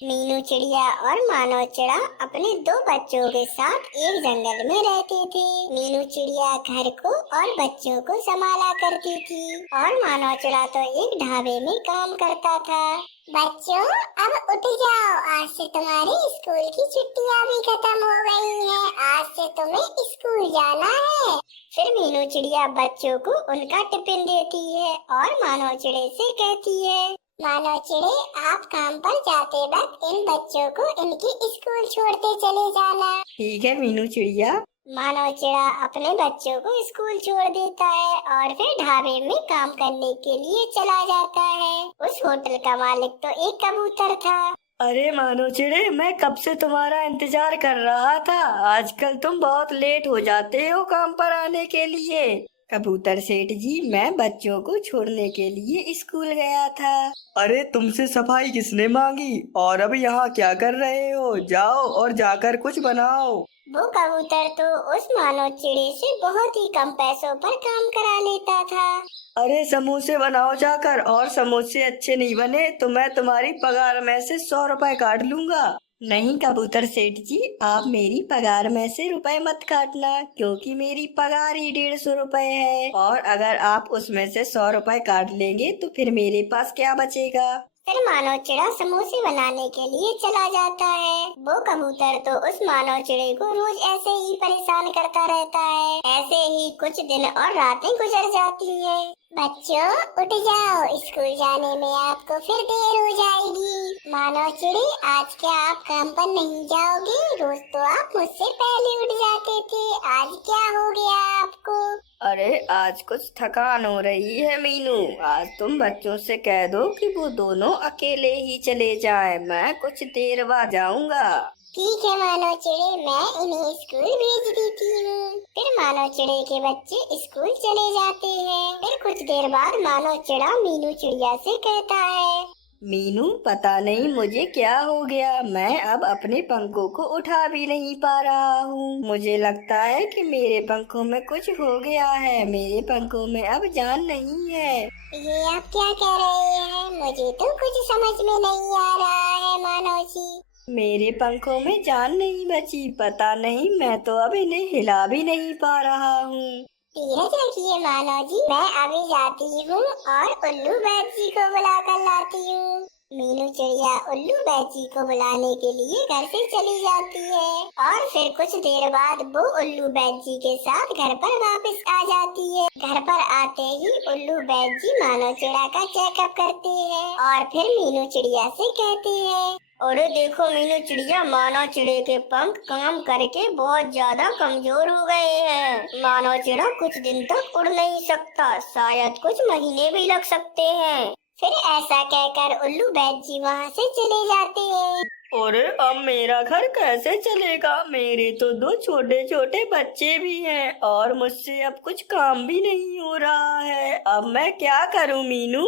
मीनू चिड़िया और मानव चिड़ा अपने दो बच्चों के साथ एक जंगल में रहते थे। मीनू चिड़िया घर को और बच्चों को संभाला करती थी और मानव चिड़ा तो एक ढाबे में काम करता था। बच्चों, अब उठ जाओ, आज से तुम्हारी स्कूल की छुट्टियां भी खत्म हो गई हैं। आज से तुम्हें स्कूल जाना है। फिर मीनू चिड़िया बच्चों को उनका टिफिन देती है और मानव चिड़े से कहती है, मानव चिड़े, आप काम पर जाते वक्त इन बच्चों को इनकी स्कूल छोड़ते चले जाना। ठीक है मीनू चिड़िया। मानव चिड़ा अपने बच्चों को स्कूल छोड़ देता है और फिर ढाबे में काम करने के लिए चला जाता है। उस होटल का मालिक तो एक कबूतर था। अरे मानव चिड़े, मैं कब से तुम्हारा इंतजार कर रहा था। आजकल तुम बहुत लेट हो जाते हो काम पर आने के लिए। कबूतर सेठ जी, मैं बच्चों को छोड़ने के लिए स्कूल गया था। अरे तुमसे सफाई किसने मांगी और अब यहाँ क्या कर रहे हो? जाओ और जाकर कुछ बनाओ। वो कबूतर तो उस मानव चिड़े से बहुत ही कम पैसों पर काम करा लेता था। अरे समोसे बनाओ जाकर, और समोसे अच्छे नहीं बने तो मैं तुम्हारी पगार में से 100 रुपए काट लूंगा। नहीं कबूतर सेठ जी, आप मेरी पगार में से रुपए मत काटना, क्योंकि मेरी पगार ही 150 रुपए है। और अगर आप उसमें से 100 रुपए काट लेंगे तो फिर मेरे पास क्या बचेगा। फिर मानव चिड़ा समोसे बनाने के लिए चला जाता है। वो कबूतर तो उस मानव चिड़े को रोज ऐसे ही परेशान करता रहता है। ऐसे ही कुछ दिन और रातें गुजर जाती हैं। बच्चों, उठ जाओ, स्कूल जाने में आपको फिर देर हो जाएगी। मानव चिड़े, आज क्या आप काम पर नहीं जाओगे? रोज तो आप मुझसे पहले उठ जाते थे, आज क्या हो गया आपको? अरे आज कुछ थकान हो रही है मीनू। आज तुम बच्चों से कह दो कि वो दोनों अकेले ही चले जाएं, मैं कुछ देर बाद जाऊंगा। ठीक है मानव चिड़े, मैं इन्हें स्कूल भेज देती हूँ। फिर मानव चिड़े के बच्चे स्कूल चले जाते हैं। फिर कुछ देर बाद मानव चिड़ा मीनू चिड़िया से कहता है, मीनू, पता नहीं मुझे क्या हो गया, मैं अब अपने पंखों को उठा भी नहीं पा रहा हूँ। मुझे लगता है कि मेरे पंखों में कुछ हो गया है, मेरे पंखों में अब जान नहीं है। ये आप क्या कह रहे हैं? मुझे तो कुछ समझ में नहीं आ रहा है मानव जी। मेरे पंखों में जान नहीं बची, पता नहीं, मैं तो अब इन्हें हिला भी नहीं पा रहा हूँ। धीरज रखिए मानव जी, मैं अभी जाती हूँ और उल्लू बैद जी को बुला कर लाती हूँ। मीनू चिड़िया उल्लू बैद जी को बुलाने के लिए घर से चली जाती है और फिर कुछ देर बाद वो उल्लू बैद जी के साथ घर पर वापस आ जाती है। घर पर आते ही उल्लू बैद जी मानव चिड़ा का चेकअप करते हैं और फिर मीनू चिड़िया से कहते हैं, अरे देखो मीनू चिड़िया, मानव चिड़े के पंख काम करके बहुत ज्यादा कमजोर हो गए हैं। मानव चिड़ा कुछ दिन तक उड़ नहीं सकता, शायद कुछ महीने भी लग सकते हैं। फिर ऐसा कहकर उल्लू बैद जी वहाँ से चले जाते हैं। अरे अब मेरा घर कैसे चलेगा? मेरे तो दो छोटे छोटे बच्चे भी हैं और मुझसे अब कुछ काम भी नहीं हो रहा है। अब मैं क्या करूं मीनू?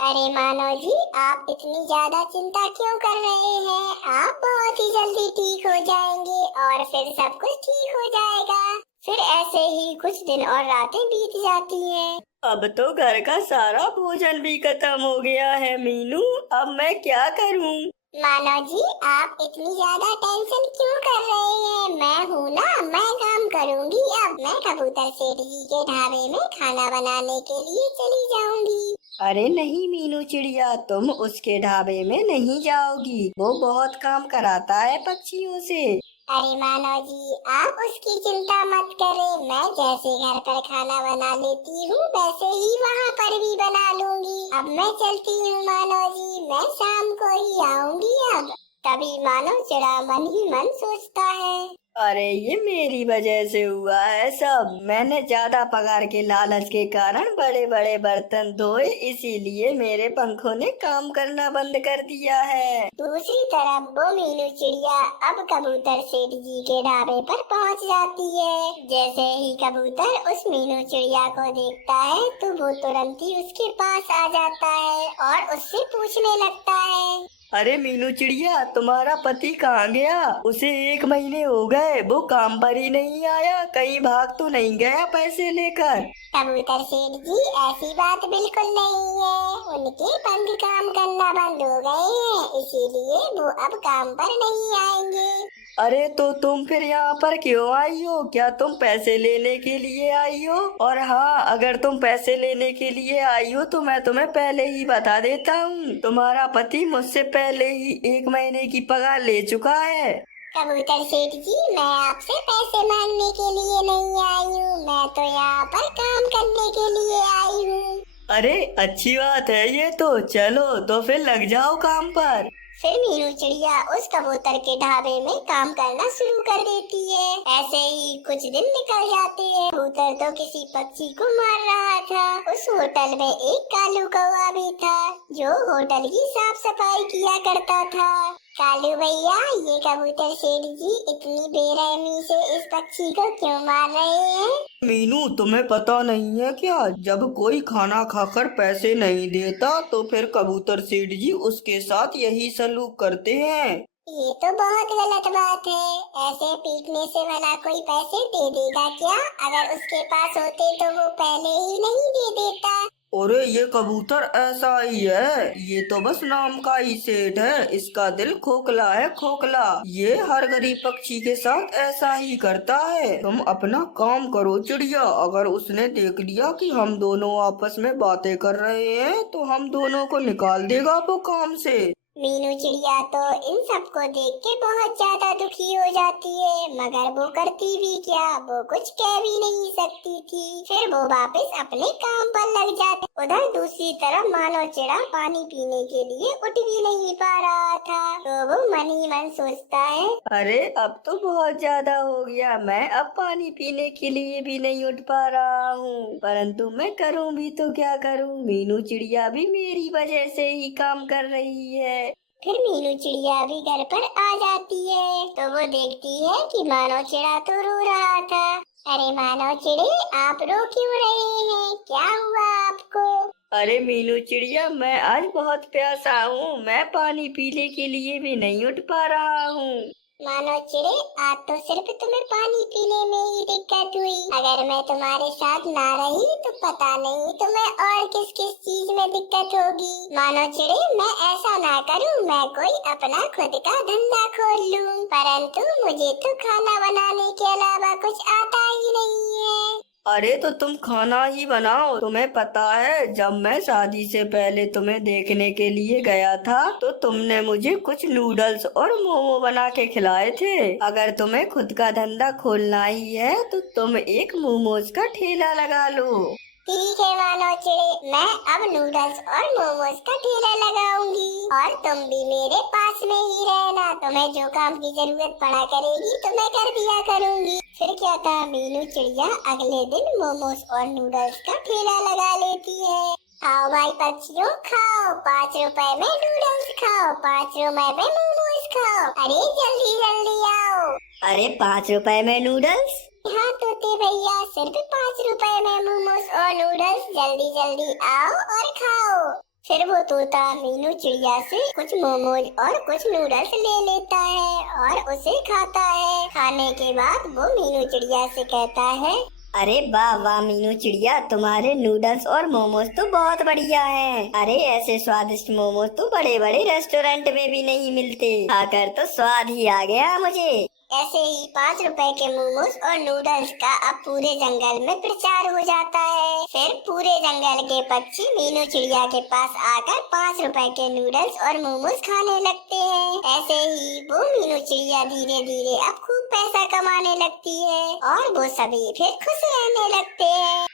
अरे मानव जी, आप इतनी ज्यादा चिंता क्यों कर रहे हैं? आप बहुत ही जल्दी ठीक हो जाएंगे और फिर सब कुछ ठीक हो जाएगा। फिर ऐसे ही कुछ दिन और रातें बीत जाती हैं। अब तो घर का सारा भोजन भी खत्म हो गया है मीनू, अब मैं क्या करूं? मानव जी, आप इतनी ज्यादा टेंशन क्यों कर रहे हैं? मैं हूँ ना, मैं काम करूँगी। अब मैं कबूतर सेठ जी के ढाबे में खाना बनाने के लिए चली जाऊंगी। अरे नहीं मीनू चिड़िया, तुम उसके ढाबे में नहीं जाओगी, वो बहुत काम कराता है पक्षियों से। अरे मानव जी, आप उसकी चिंता मत करें, मैं जैसे घर पर खाना बना लेती हूँ वैसे ही वहाँ पर भी बना लूंगी। अब मैं चलती हूँ मानव जी, मैं शाम को ही आऊंगी अब। तभी मानव चिड़ा मन ही मन सोचता है, अरे ये मेरी वजह से हुआ है सब। मैंने ज्यादा पगार के लालच के कारण बड़े बड़े बर्तन धोए, इसीलिए मेरे पंखों ने काम करना बंद कर दिया है। दूसरी तरफ वो मीनू चिड़िया अब कबूतर सेठ जी के ढाबे पर पहुंच जाती है। जैसे ही कबूतर उस मीनू चिड़िया को देखता है तो वो तुरंत ही उसके पास आ जाता है और उससे पूछने लगता है, अरे मीनू चिड़िया, तुम्हारा पति कहाँ गया? उसे 1 महीने हो गए, वो काम पर ही नहीं आया। कहीं भाग तो नहीं गया पैसे लेकर? कबूतर सेठ जी, ऐसी बात बिल्कुल नहीं है। उनके पंख काम करना बंद हो गए हैं, इसीलिए वो अब काम पर नहीं आएंगे। अरे तो तुम फिर यहाँ पर क्यों आई हो? क्या तुम पैसे लेने के लिए आई हो? और हाँ, अगर तुम पैसे लेने के लिए आई हो तो मैं तुम्हें पहले ही बता देता हूँ, तुम्हारा पति मुझसे पहले ही 1 महीने की पगार ले चुका है। कबूतर सेठ जी, मैं आपसे पैसे मांगने के लिए नहीं आई हूँ, मैं तो यहाँ पर काम करने के लिए आई हूँ। अरे अच्छी बात है ये तो, चलो तो फिर लग जाओ काम पर। फिर मीनू चिड़िया उस कबूतर के ढाबे में काम करना शुरू कर देती है। ऐसे ही कुछ दिन निकल जाते हैं। कबूतर तो किसी पक्षी को मार रहा था। उस होटल में एक कालू कौवा भी था, जो होटल की साफ सफाई किया करता था। कालू भैया, ये कबूतर सेठ जी इतनी बेरहमी से इस पक्षी को क्यों मार रहे हैं? मीनू, तुम्हें पता नहीं है क्या, जब कोई खाना खाकर पैसे नहीं देता तो फिर कबूतर सेठ जी उसके साथ यही सलूक करते हैं। ये तो बहुत गलत बात है। ऐसे पीटने से भला कोई पैसे दे देगा क्या? अगर उसके पास होते तो वो पहले ही नहीं दे देता। अरे ये कबूतर ऐसा ही है, ये तो बस नाम का ही सेठ है, इसका दिल खोखला है, खोखला। ये हर गरीब पक्षी के साथ ऐसा ही करता है। तुम अपना काम करो चिड़िया, अगर उसने देख लिया कि हम दोनों आपस में बातें कर रहे हैं तो हम दोनों को निकाल देगा वो काम से। मीनू चिड़िया तो इन सबको देख के बहुत ज्यादा दुखी हो जाती है, मगर वो करती भी क्या, वो कुछ कह भी नहीं सकती थी। फिर वो वापस अपने काम पर लग जाती। उधर दूसरी तरफ मानो चिड़ा पानी पीने के लिए उठ भी नहीं पा रहा था, तो वो मन ही मन सोचता है, अरे अब तो बहुत ज्यादा हो गया, मैं अब पानी पीने के लिए भी नहीं उठ पा रहा हूँ। परंतु मैं करूँ भी तो क्या करूँ, मीनू चिड़िया भी मेरी वजह से ही काम कर रही है। फिर मीनू चिड़िया भी घर पर आ जाती है, तो वो देखती है कि मानो चिड़ा तो रो रहा था। अरे मानो चिड़े, आप रो क्यों रहे हैं? क्या हुआ आपको? अरे मीनू चिड़िया, मैं आज बहुत प्यासा हूँ, मैं पानी पीने के लिए भी नहीं उठ पा रहा हूँ। मानो चिड़े, आज तो सिर्फ तुम्हें पानी पीने में ही दिक्कत हुई। अगर मैं तुम्हारे साथ ना रही तो पता नहीं तुम्हें और किस किस चीज में दिक्कत होगी। मानो चिड़े, मैं ऐसा ना करूं, मैं कोई अपना खुद का धंधा खोल लूं, परंतु मुझे तो खाना बनाने के अलावा कुछ आता ही नहीं है। अरे तो तुम खाना ही बनाओ। तुम्हें पता है, जब मैं शादी से पहले तुम्हें देखने के लिए गया था तो तुमने मुझे कुछ नूडल्स और मोमो बना के खिलाए थे। अगर तुम्हें खुद का धंधा खोलना ही है तो तुम एक मोमोज का ठेला लगा लो। ठीक है मानो चिड़े, मैं अब नूडल्स और मोमोज का ठेला लगाऊंगी और तुम भी मेरे पास में ही रहना। तुम्हें जो काम की जरूरत पड़ा करेगी तो मैं कर दिया करूंगी। फिर क्या था, मीनू चिड़िया अगले दिन मोमोज और नूडल्स का ठेला लगा लेती है। खाओ भाई पक्षियों, खाओ, 5 रुपए में नूडल्स खाओ, 5 रुपए में मोमोज खाओ। अरे जल्दी जल्दी आओ। अरे 5 रुपए में नूडल्स? हाँ तोते भैया, सिर्फ 5 रुपए में मोमोज और नूडल्स, जल्दी जल्दी आओ और खाओ। फिर वो तोता मीनू चिड़िया से कुछ मोमोज और कुछ नूडल्स ले लेता है और उसे खाता है। खाने के बाद वो मीनू चिड़िया से कहता है, अरे वाह वाह मीनू चिड़िया, तुम्हारे नूडल्स और मोमोज तो बहुत बढ़िया हैं। अरे ऐसे स्वादिष्ट मोमोज तो बड़े बड़े रेस्टोरेंट में भी नहीं मिलते। खाकर तो स्वाद ही आ गया मुझे। ऐसे ही 5 रुपए के मोमोज और नूडल्स का अब पूरे जंगल में प्रचार हो जाता है। फिर पूरे जंगल के पक्षी मीनू चिड़िया के पास आकर 5 रुपए के नूडल्स और मोमोज खाने लगते हैं। ऐसे ही वो मीनू चिड़िया धीरे धीरे अब खूब पैसा कमाने लगती है और वो सभी फिर खुश रहने लगते हैं।